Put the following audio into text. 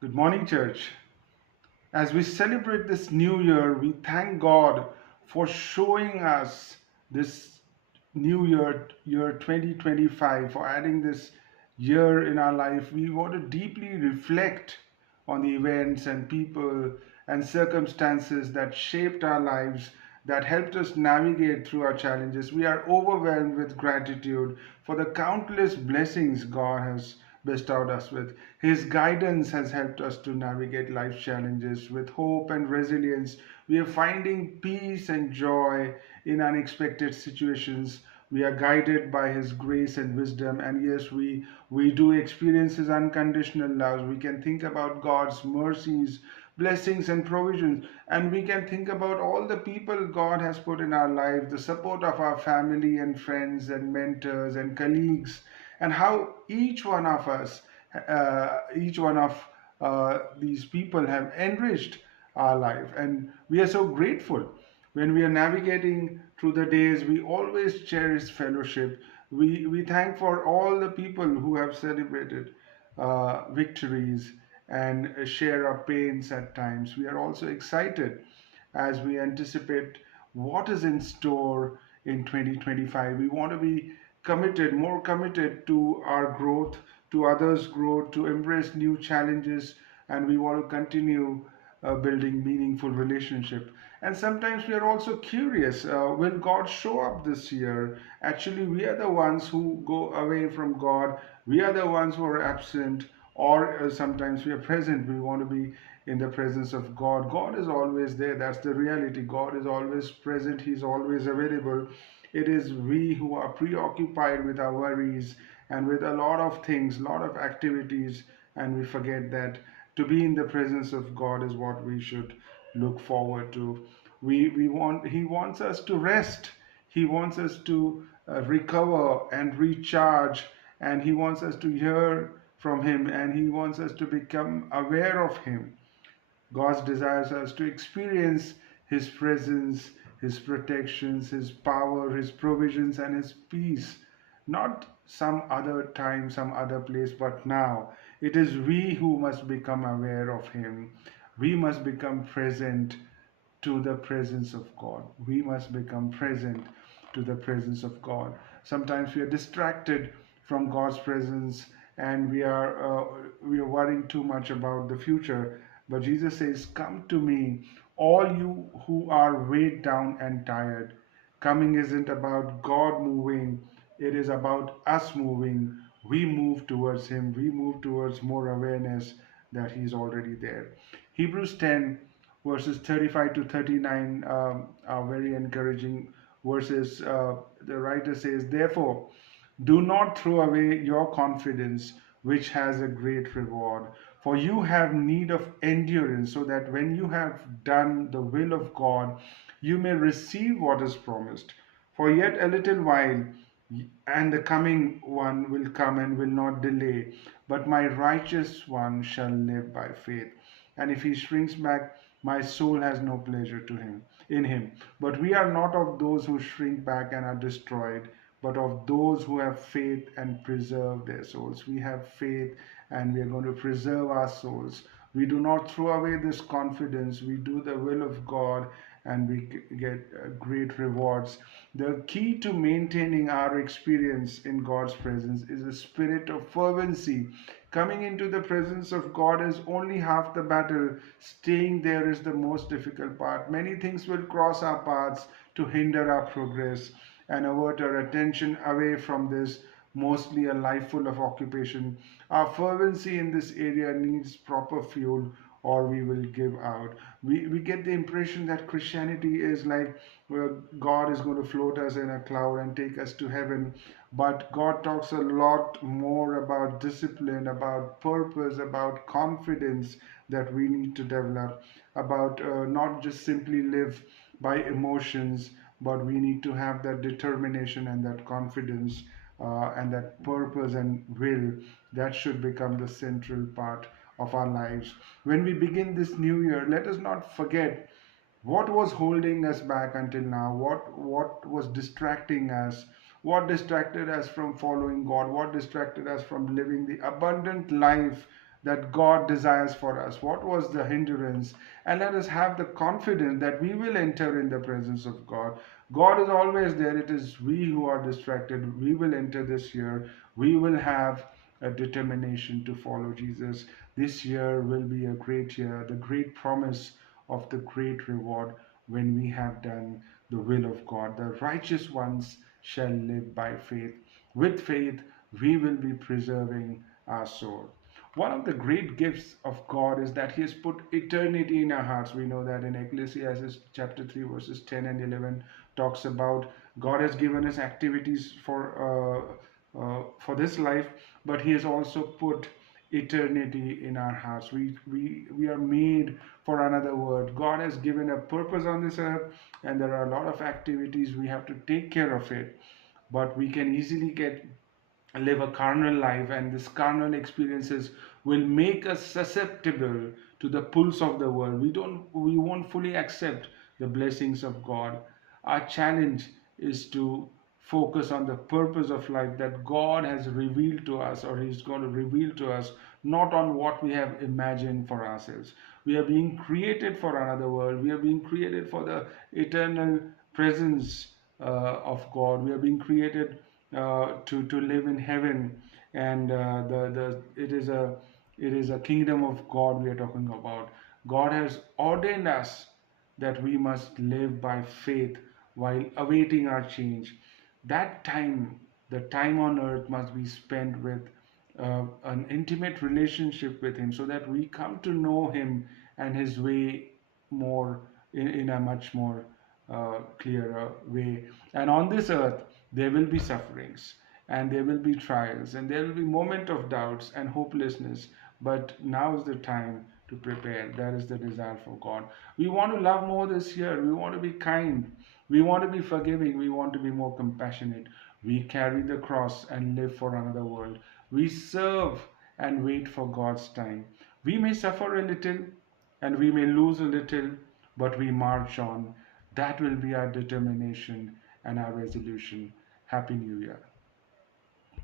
Good morning, church. As we celebrate this new year, we thank God for showing us this new year 2025, for adding this year in our life. We want to deeply reflect on the events and people and circumstances that shaped our lives, that helped us navigate through our challenges. We are overwhelmed with gratitude for the countless blessings God has bestowed us with. His guidance has helped us to navigate life's challenges with hope and resilience. We are finding peace and joy in unexpected situations. We are guided by His grace and wisdom, and yes, we do experience His unconditional love. We can think about God's mercies, blessings, and provisions, and we can think about all the people God has put in our life, the support of our family and friends and mentors and colleagues, and how each one of these people have enriched our life. And we are so grateful. When we are navigating through the days, we always cherish fellowship. We thank for all the people who have celebrated victories and share our pains at times. We are also excited as we anticipate what is in store in 2025. We want to be committed, more committed to our growth, to others' growth, to embrace new challenges, and we want to continue building meaningful relationship. And sometimes we are also curious, will God show up this year? Actually, we are the ones who go away from God. We are the ones who are absent, or sometimes we are present. We want to be in the presence of God. God is always there. That's the reality. God is always present. He's always available. It is we who are preoccupied with our worries and with a lot of things, a lot of activities, and we forget that to be in the presence of God is what we should look forward to. He wants us to rest. He wants us to recover and recharge, and He wants us to hear from Him, and He wants us to become aware of Him. God desires us to experience His presence, His protections, His power, His provisions, and His peace. Not some other time, some other place, but now. It is we who must become aware of Him. We must become present to the presence of God. We must become present to the presence of God. Sometimes we are distracted from God's presence, and we are worrying too much about the future. But Jesus says, "Come to me, all you who are weighed down and tired." Coming isn't about God moving; it is about us moving. We move towards Him. We move towards more awareness that He's already there. Hebrews 10 verses 35 to 39 are very encouraging verses. The writer says, "Therefore, do not throw away your confidence, which has a great reward. For you have need of endurance, so that when you have done the will of God, you may receive what is promised. For yet a little while, and the coming one will come and will not delay. But my righteous one shall live by faith. And if he shrinks back, my soul has no pleasure to him in him. But we are not of those who shrink back and are destroyed, but of those who have faith and preserve their souls." We have faith and we are going to preserve our souls. We do not throw away this confidence. We do the will of God and we get great rewards. The key to maintaining our experience in God's presence is a spirit of fervency. Coming into the presence of God is only half the battle. Staying there is the most difficult part. Many things will cross our paths to hinder our progress and avert our attention away from this, mostly a life full of occupation. Our fervency in this area needs proper fuel or we will give out. We get the impression that Christianity is like, well, God is going to float us in a cloud and take us to heaven. But God talks a lot more about discipline, about purpose, about confidence that we need to develop, about not just simply live by emotions, but we need to have that determination and that confidence and that purpose and will that should become the central part of our lives. When we begin this new year, let us not forget what was holding us back until now, what was distracting us, what distracted us from following God, what distracted us from living the abundant life that God desires for us? What was the hindrance? And let us have the confidence that we will enter in the presence of God. God is always there. It is we who are distracted. We will enter this year. We will have a determination to follow Jesus. This year will be a great year, the great promise of the great reward when we have done the will of God. The righteous ones shall live by faith. With faith, we will be preserving our soul. One of the great gifts of God is that He has put eternity in our hearts. We know that in Ecclesiastes chapter 3, verses 10 and 11 talks about God has given us activities for this life, but He has also put eternity in our hearts. We are made for another world. God has given a purpose on this earth, and there are a lot of activities we have to take care of it. But we can easily get live a carnal life, and this carnal experiences will make us susceptible to the pulse of the world. We won't fully accept the blessings of God. Our challenge is to focus on the purpose of life that God has revealed to us, or He's going to reveal to us, not on what we have imagined for ourselves. We are being created for another world. We are being created for the eternal presence of God. We are being created to live in heaven, and it is a kingdom of God we are talking about. God has ordained us that we must live by faith while awaiting our change. That time, the time on earth, must be spent with an intimate relationship with Him, so that we come to know Him and His way more in a much more clearer way. And on this earth, there will be sufferings, and there will be trials, and there will be moment of doubts and hopelessness. But now is the time to prepare. That is the desire for God. We want to love more this year. We want to be kind. We want to be forgiving. We want to be more compassionate. We carry the cross and live for another world. We serve and wait for God's time. We may suffer a little and we may lose a little, but we march on. That will be our determination and our resolution. Happy New Year.